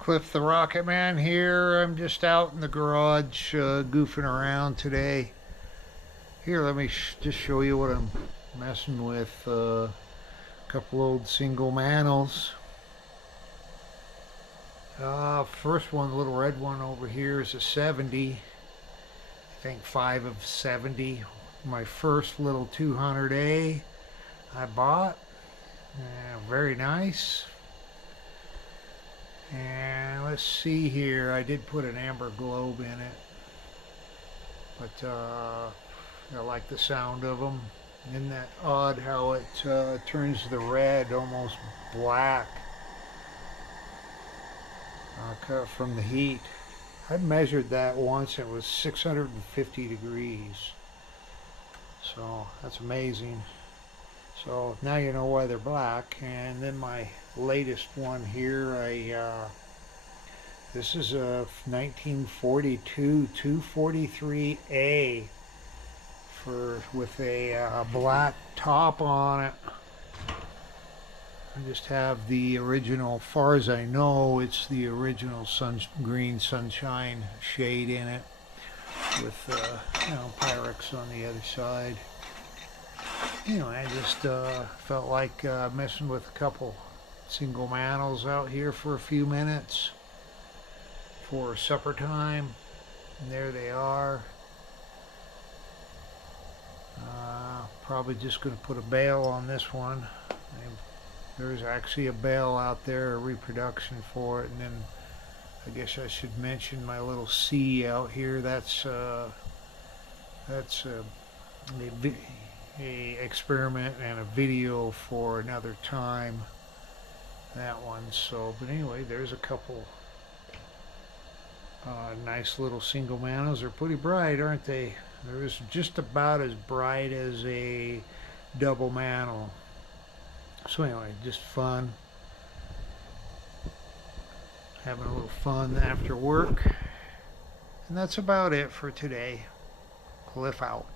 Cliff the Rocket Man here. I'm just out in the garage goofing around today. Here, let me just show you what I'm messing with. A couple old single mantles. First one, the little red one over here is a 70. I think 5 of 70. My first little 200A I bought. Very nice. And let's see here. I did put an amber globe in it, but I like the sound of them. Isn't that odd how it turns the red almost black from the heat? I measured that once. It was 650 degrees. So that's amazing. So now you know why they're black. And then my latest one here, this is a 1942 243A with a black top on it. I just have the original, far as I know, it's the original green sunshine shade in it with Pyrex on the other side. Anyway, I just felt like messing with a couple single mantles out here for a few minutes for supper time. And there they are. Probably just going to put a bail on this one. There's actually a bail out there, a reproduction for it. And then I guess I should mention my little C out here. That's a experiment and a video for another time, that one. So but anyway, there's a couple nice little single mantles. They're pretty bright, aren't they? They're just about as bright as a double mantle. So anyway, just fun, having a little fun after work. And that's about it for today. Cliff out.